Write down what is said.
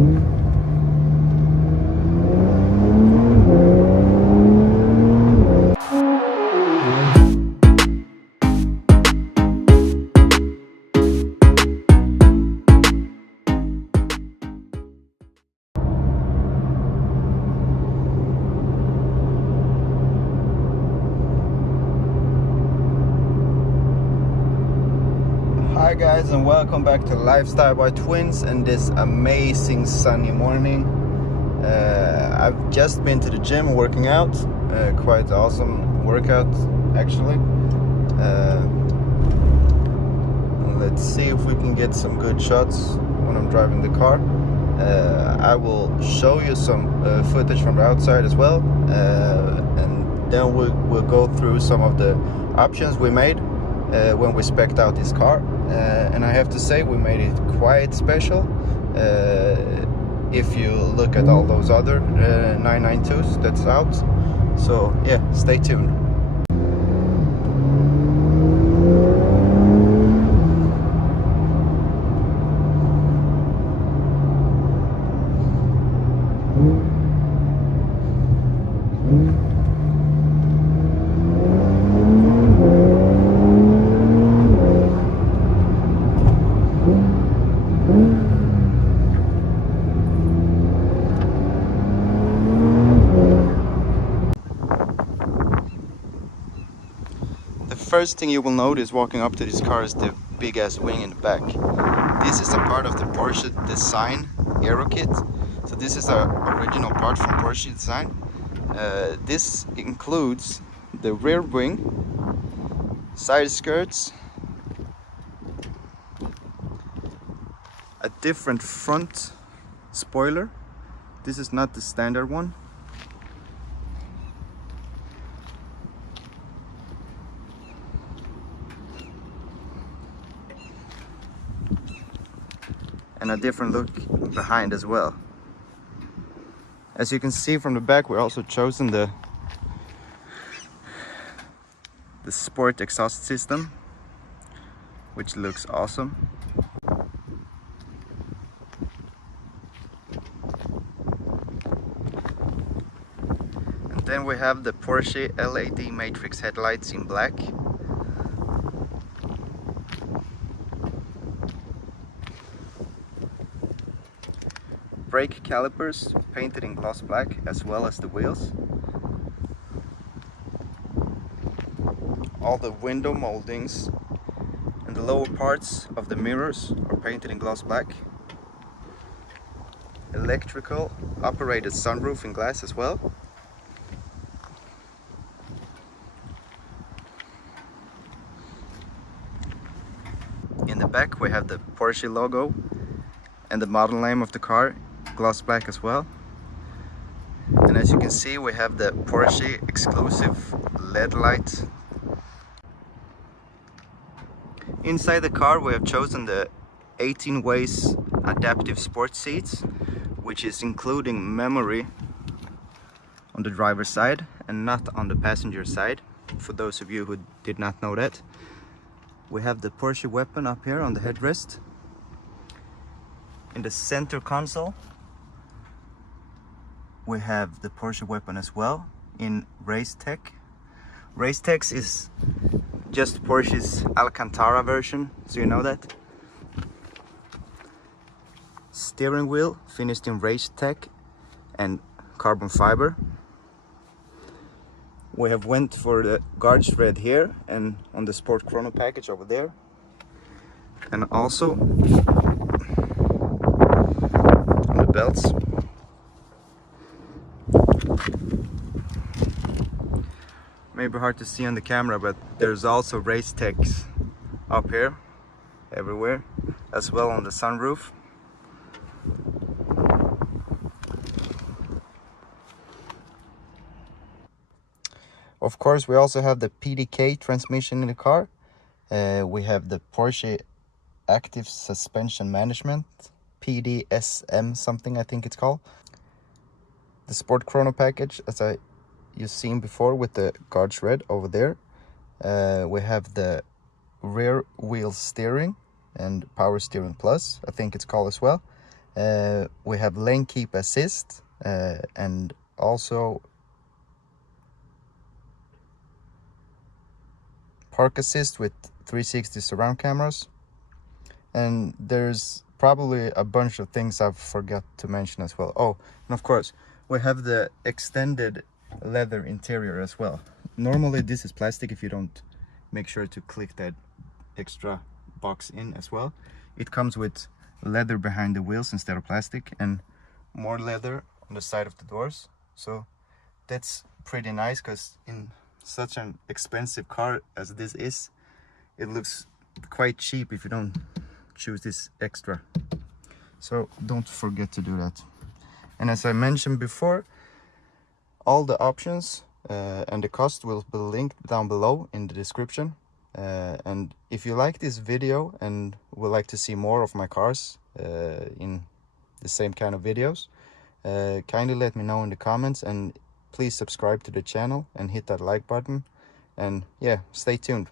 Hi guys, and welcome back to Lifestyle by Twins and this amazing sunny morning. I've just been to the gym working out, quite awesome workout actually. Let's see if we can get some good shots when I'm driving the car. I will show you some footage from the outside as well, and then we'll go through some of the options we made when we spec'd out this car. And I have to say, we made it quite special if you look at all those other 992s that's out. So yeah, stay tuned. First thing you will notice walking up to this car is the big ass wing in the back. This is a part of the Porsche design aero kit. So this is an original part from Porsche design. This includes the rear wing, side skirts, a different front spoiler. This is not the standard one. And a different look behind as well. As you can see from the back, we're also chosen the sport exhaust system, which looks awesome. And then we have the Porsche LED matrix headlights in black. Brake calipers painted in gloss black, as well as the wheels. All the window moldings and the lower parts of the mirrors are painted in gloss black. Electrical operated sunroof in glass as well. In the back we have the Porsche logo and the model name of the car, gloss black as well. And as you can see, we have the Porsche exclusive LED light. Inside the car we have chosen the 18 ways adaptive sports seats, which is including memory on the driver's side and not on the passenger side, for those of you who did not know that. We have the Porsche weapon up here on the headrest. In the center console we have the Porsche weapon as well in Race Tech. Race Tech is just Porsche's Alcantara version, so you know that. Steering wheel finished in Race Tech and carbon fiber. We have went for the guard thread here and on the Sport Chrono package over there. And also on the belts. Maybe hard to see on the camera, but there's also Race Techs up here, everywhere, as well on the sunroof. Of course, we also have the PDK transmission in the car. We have the Porsche Active Suspension Management, PDSM something I think it's called. The Sport Chrono package, as you've seen before, with the guard thread over there. We have the rear wheel steering and power steering plus, I think it's called as well. We have lane keep assist, and also park assist with 360 surround cameras. And there's probably a bunch of things I've forgot to mention as well. Oh, and of course, we have the extended leather interior as well. Normally this is plastic if you don't make sure to click that extra box in as well. It comes with leather behind the wheels instead of plastic, and more leather on the side of the doors. So that's pretty nice, because in such an expensive car as this is, it looks quite cheap if you don't choose this extra. So don't forget to do that. And as I mentioned before, all the options and the cost will be linked down below in the description. And if you like this video and would like to see more of my cars in the same kind of videos, kindly let me know in the comments, and please subscribe to the channel and hit that like button. And yeah, stay tuned.